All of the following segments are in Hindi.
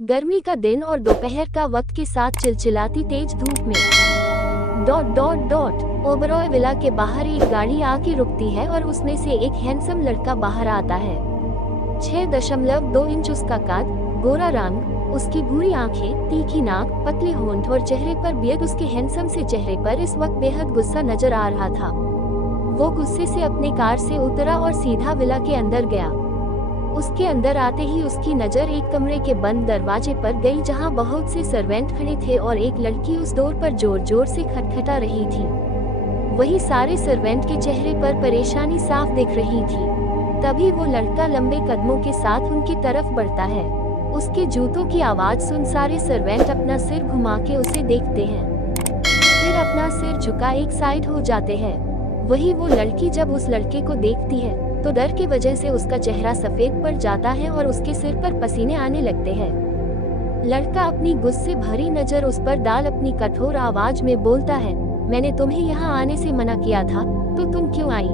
गर्मी का दिन और दोपहर का वक्त के साथ चिलचिलाती तेज धूप में ओबरॉय विला के बाहर एक गाड़ी आके रुकती है और उसमें से एक हैंडसम लड़का बाहर आता है। 6.2 इंच उसका कद, गोरा रंग, उसकी भूरी आंखें, तीखी नाक, पतले होंठ और चेहरे पर बियर्ड। उसके हैंडसम से चेहरे पर इस वक्त बेहद गुस्सा नजर आ रहा था। वो गुस्से से अपने कार से उतरा और सीधा विला के अंदर गया। उसके अंदर आते ही उसकी नजर एक कमरे के बंद दरवाजे पर गई जहां बहुत से सर्वेंट खड़े थे और एक लड़की उस डोर पर जोर जोर से खटखटा रही थी। वही सारे सर्वेंट के चेहरे पर परेशानी साफ दिख रही थी। तभी वो लड़का लंबे कदमों के साथ उनकी तरफ बढ़ता है। उसके जूतों की आवाज सुन सारे सर्वेंट अपना सिर घुमा के उसे देखते हैं, फिर अपना सिर झुका एक साइड हो जाते हैं। वही वो लड़की जब उस लड़के को देखती है तो डर की वजह से उसका चेहरा सफेद पड़ जाता है और उसके सिर पर पसीने आने लगते हैं। लड़का अपनी गुस्से भरी नजर उस पर डाल अपनी कठोर आवाज में बोलता है, मैंने तुम्हें यहाँ आने से मना किया था, तो तुम क्यों आई?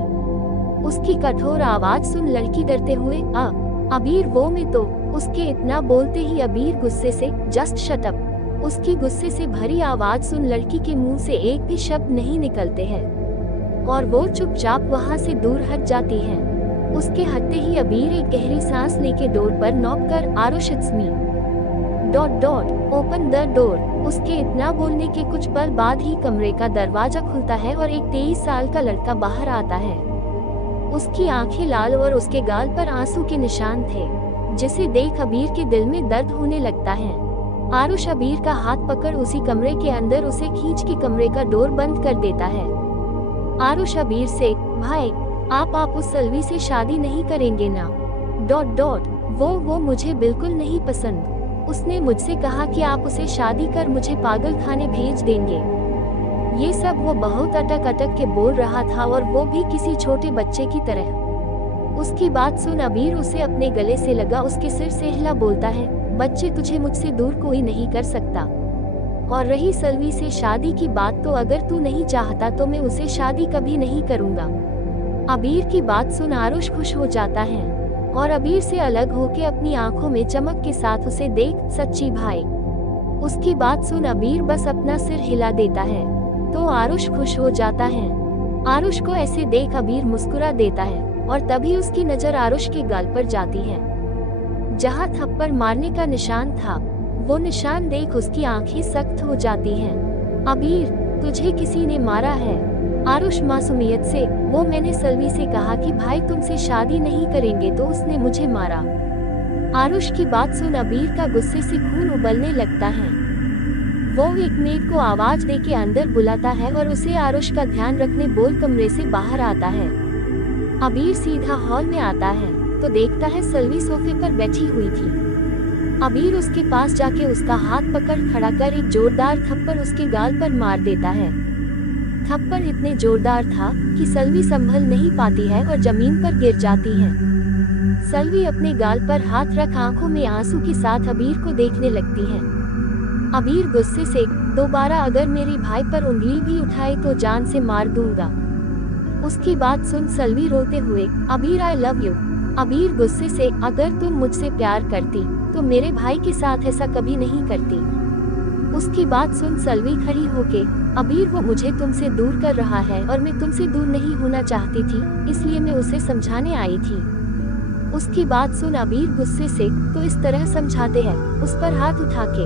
उसकी कठोर आवाज सुन लड़की डरते हुए अबीर वो मैं तो। उसके इतना बोलते ही अबीर गुस्से से जस्ट शट अप। उसकी गुस्से से भरी आवाज सुन लड़की के मुंह से एक भी शब्द नहीं निकलते हैं और वो चुपचाप वहाँ से दूर हट जाती है। उसके हटते ही अबीर एक गहरी सांस लेके डोर पर नॉक कर Aarush it's me open the door. उसके इतना बोलने के कुछ पल बाद ही कमरे का दरवाजा खुलता है और एक 23 साल का लड़का बाहर आता है। उसकी आंखें लाल और उसके गाल पर आंसू के निशान थे, जिसे देख अबीर के दिल में दर्द होने लगता है। आरुष अबीर का हाथ पकड़ उसी कमरे के अंदर उसे खींच के कमरे का डोर बंद कर देता है। आरुष अबीर से, भाई आप उस सलवी से शादी नहीं करेंगे ना? वो मुझे बिल्कुल नहीं पसंद। उसने मुझसे कहा कि आप उसे शादी कर मुझे पागल खाने भेज देंगे। ये सब वो बहुत अटक के बोल रहा था और वो भी किसी छोटे बच्चे की तरह। उसकी बात सुन अबीर उसे अपने गले से लगा उसके सिर से हिला बोलता है, बच्चे तुझे मुझसे दूर कोई नहीं कर सकता। और रही सलवी से शादी की बात, तो अगर तू नहीं चाहता तो मैं उसे शादी कभी नहीं करूँगा। अबीर की बात सुन आरुष खुश हो जाता है और अबीर से अलग होके अपनी आंखों में चमक के साथ उसे देख सच्ची भाई। उसकी बात सुन अबीर बस अपना सिर हिला देता है तो आरुष खुश हो जाता है। आरुष को ऐसे देख अबीर मुस्कुरा देता है और तभी उसकी नजर आरुष के गाल पर जाती है जहां थप्पड़ मारने का निशान था। वो निशान देख उसकी आंखें सख्त हो जाती हैं। अबीर, तुझे किसी ने मारा है? आरुष मासूमियत से, वो मैंने सलवी से कहा कि भाई तुमसे शादी नहीं करेंगे तो उसने मुझे मारा। आरुष की बात सुन अबीर का गुस्से से खून उबलने लगता है। वो एक मेड को आवाज देके अंदर बुलाता है और उसे आरुष का ध्यान रखने बोल कमरे से बाहर आता है। अबीर सीधा हॉल में आता है तो देखता है सलवी सोफे पर बैठी हुई थी। अबीर उसके पास जाके उसका हाथ पकड़ खड़ा कर एक जोरदार थप्पड़ उसके गाल पर मार देता है। थप्पड़ इतने जोरदार था कि सलवी संभल नहीं पाती है और जमीन पर गिर जाती है। सलवी अपने गाल पर हाथ रख आंखों में आंसू के साथ अबीर को देखने लगती है। अबीर गुस्से से, दोबारा अगर मेरे भाई पर उंगली भी उठाए तो जान से मार दूंगा। उसकी बात सुन सलवी रोते हुए, अबीर आई लव यू। अबीर गुस्से से, अगर तुम मुझसे प्यार करती तो मेरे भाई के साथ ऐसा कभी नहीं करती। उसकी बात सुन सलवी खड़ी होके, अबीर वो मुझे तुमसे दूर कर रहा है और मैं तुमसे दूर नहीं होना चाहती थी, इसलिए मैं उसे समझाने आई थी। उसकी बात सुन अबीर गुस्से से, तो इस तरह समझाते हैं उस पर हाथ उठा के।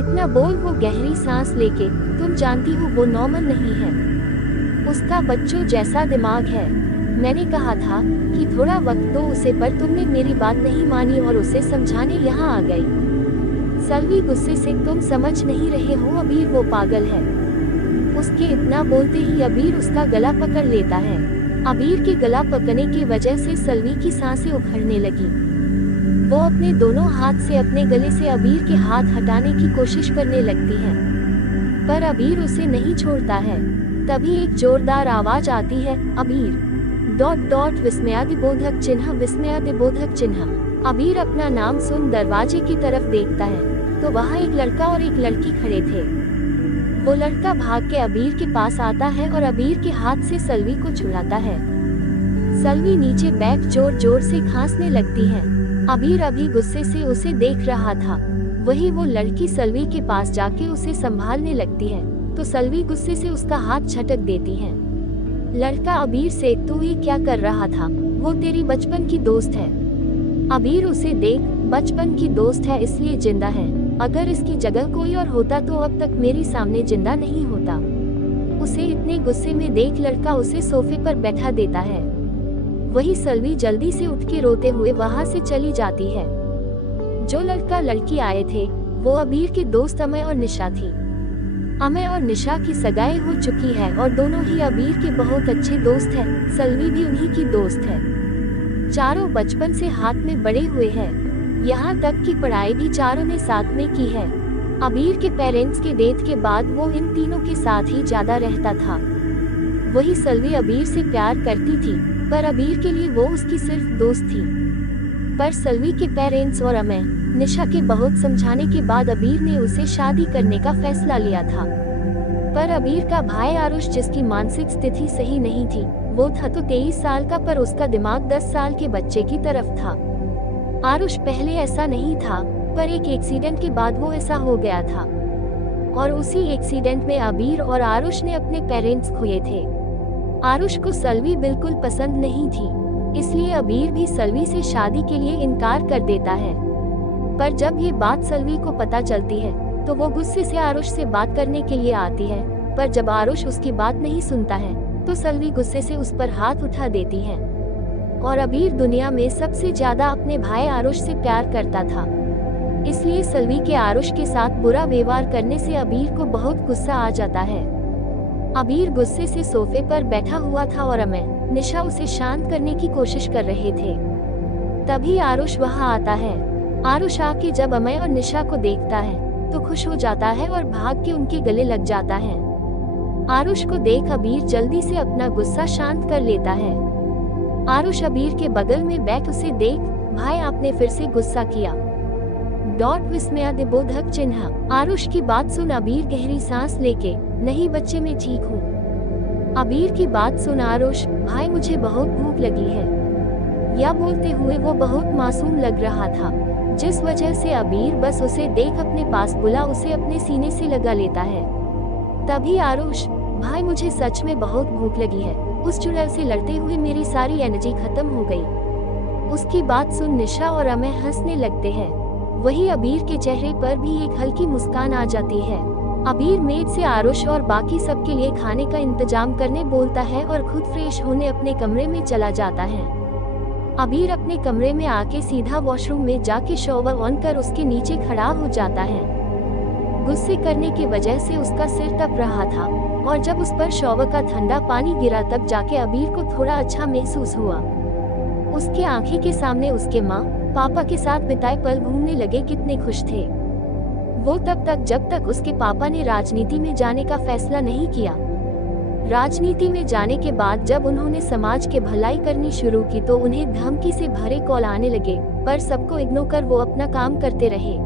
इतना बोल वो गहरी सांस लेके, तुम जानती हो वो नॉर्मल नहीं है, उसका बच्चों जैसा दिमाग है। मैंने कहा था कि थोड़ा वक्त दो उसे, पर तुमने मेरी बात नहीं मानी और उसे समझाने यहाँ आ गई। सलवी गुस्से से, तुम समझ नहीं रहे हो अबीर वो पागल है। उसके इतना बोलते ही अबीर उसका गला पकड़ लेता है। अबीर के गला पकड़ने की वजह से सलवी की सांसें उखड़ने लगी। वो अपने दोनों हाथ से अपने गले से अबीर के हाथ हटाने की कोशिश करने लगती है, पर अबीर उसे नहीं छोड़ता है। तभी एक जोरदार आवाज आती है, अबीर विस्मयादिबोधक चिन्ह। अबीर अपना नाम सुन दरवाजे की तरफ देखता है तो वहाँ एक लड़का और एक लड़की खड़े थे। वो लड़का भाग के अबीर के पास आता है और अबीर के हाथ से सलवी को छुड़ाता है। सलवी नीचे बैठ जोर जोर से खांसने लगती है। अबीर अभी गुस्से से उसे देख रहा था। वही वो लड़की सलवी के पास जाके उसे संभालने लगती है तो सलवी गुस्से से उसका हाथ झटक देती है। लड़का अबीर से, तू ये क्या कर रहा था? वो तेरी बचपन की दोस्त है। अबीर उसे देख, बचपन की दोस्त है इसलिए जिंदा है, अगर इसकी जगह कोई और होता तो अब तक मेरे सामने जिंदा नहीं होता। उसे इतने गुस्से में देख लड़का उसे सोफे पर बैठा देता है। वही सलवी जल्दी से उठ के रोते हुए वहां से चली जाती है। जो लड़का लड़की आए थे वो अबीर के दोस्त अमय और निशा थी। अमय और निशा की सगाई हो चुकी है और दोनों ही अबीर के बहुत अच्छे दोस्त हैं। सलवी भी उन्हीं की दोस्त है। चारों बचपन से हाथ में बड़े हुए हैं। यहाँ तक कि पढ़ाई भी चारों ने साथ में की है। अबीर के पेरेंट्स के डेथ के बाद वो इन तीनों के साथ ही ज्यादा रहता था। वही सलवी अबीर से प्यार करती थी पर अबीर के लिए वो उसकी सिर्फ दोस्त थी। पर सलवी के पेरेंट्स और अमय निशा के बहुत समझाने के बाद अबीर ने उसे शादी करने का फैसला लिया था। पर अबीर का भाई आरुष, जिसकी मानसिक स्थिति सही नहीं थी, वो था तो 23 साल का पर उसका दिमाग 10 साल के बच्चे की तरफ था। आरुष पहले ऐसा नहीं था पर एक एक्सीडेंट के बाद वो ऐसा हो गया था और उसी एक्सीडेंट में अबीर और आरुष ने अपने पेरेंट्स खोए थे। आरुष को सलवी बिल्कुल पसंद नहीं थी, इसलिए अबीर भी सलवी से शादी के लिए इनकार कर देता है। पर जब ये बात सलवी को पता चलती है तो वो गुस्से से आरुष से बात करने के लिए आती है, पर जब आरुष उसकी बात नहीं सुनता है तो सलवी गुस्से से उस पर हाथ उठा देती है। और अबीर दुनिया में सबसे ज्यादा अपने भाई आरुष से प्यार करता था, इसलिए सलवी के आरुष के साथ बुरा व्यवहार करने से अबीर को बहुत गुस्सा आ जाता है। अबीर गुस्से से सोफे पर बैठा हुआ था और अमय, निशा उसे शांत करने की कोशिश कर रहे थे। तभी आरुष वहां आता है। आरुष आके जब अमय और निशा को देखता है तो खुश हो जाता है और भाग के उनके गले लग जाता है। आरुष को देख अबीर जल्दी से अपना गुस्सा शांत कर लेता है। आरुष अबीर के बगल में बैठ उसे देख, भाई आपने फिर से गुस्सा किया। विस्मयादिबोधक चिन्ह। आरुष की बात सुन अबीर गहरी सांस लेके, नहीं बच्चे मैं ठीक हूँ। अबीर की बात सुन आरुष, भाई मुझे बहुत भूख लगी है। यह बोलते हुए वो बहुत मासूम लग रहा था, जिस वजह से अबीर बस उसे देख अपने पास बुला उसे अपने सीने से लगा लेता है। तभी आरुष, भाई मुझे सच में बहुत भूख लगी है, उस चुड़ैल से लड़ते हुए मेरी सारी एनर्जी खत्म हो गई। उसकी बात सुन निशा और अमय हंसने लगते हैं। वही अबीर के चेहरे पर भी एक हल्की मुस्कान आ जाती है। अबीर मेड से आरुष और बाकी सबके लिए खाने का इंतजाम करने बोलता है और खुद फ्रेश होने अपने कमरे में चला जाता है। अबीर अपने कमरे में आके सीधा वॉशरूम में जाके शॉवर ऑन कर उसके नीचे खड़ा हो जाता है। गुस्से करने की वजह से उसका सिर तप रहा था और जब उस पर शॉवर का ठंडा पानी गिरा तब जाके अबीर को थोड़ा अच्छा महसूस हुआ। उसके आंखें के सामने उसके माँ पापा के साथ बिताए पल घूमने लगे कितने खुश थे वो तब तक जब तक उसके पापा ने राजनीति में जाने का फैसला नहीं किया। राजनीति में जाने के बाद जब उन्होंने समाज के भलाई करनी शुरू की तो उन्हें धमकी से भरे कॉल आने लगे, पर सबको इग्नोर कर वो अपना काम करते रहे।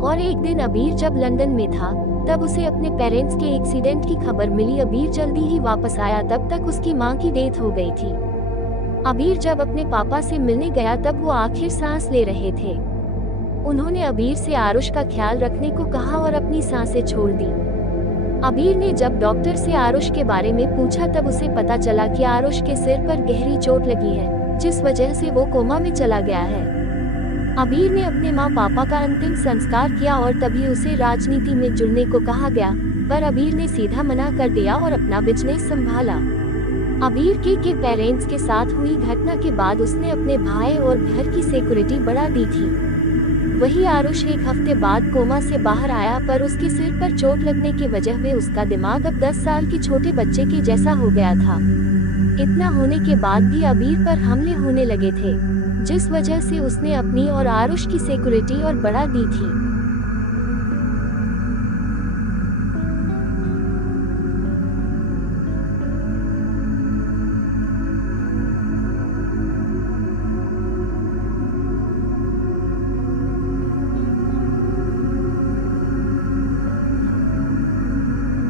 और एक दिन अबीर जब लंदन में था तब उसे अपने पेरेंट्स के एक्सीडेंट की खबर मिली। अबीर जल्दी ही वापस आया, तब तक उसकी माँ की डेथ हो गई थी। अबीर जब अपने पापा से मिलने गया तब वो आखिर सांस ले रहे थे। उन्होंने अबीर से आरुष का ख्याल रखने को कहा और अपनी सांसें छोड़ दी। अबीर ने जब डॉक्टर से आरुष के बारे में पूछा तब उसे पता चला कि आरुष के सिर पर गहरी चोट लगी है, जिस वजह से वो कोमा में चला गया है। अबीर ने अपने माँ पापा का अंतिम संस्कार किया और तभी उसे राजनीति में जुड़ने को कहा गया, पर अबीर ने सीधा मना कर दिया और अपना बिजनेस संभाला। अबीर के पेरेंट्स के साथ हुई घटना के बाद उसने अपने भाई और घर की सिक्योरिटी बढ़ा दी थी। वही आरुष एक हफ्ते बाद कोमा से बाहर आया, पर उसके सिर पर चोट लगने की वजह से उसका दिमाग अब 10 साल के छोटे बच्चे के जैसा हो गया था। इतना होने के बाद भी अबीर पर हमले होने लगे थे, जिस वजह से उसने अपनी और आरुष की सिक्योरिटी और बढ़ा दी थी।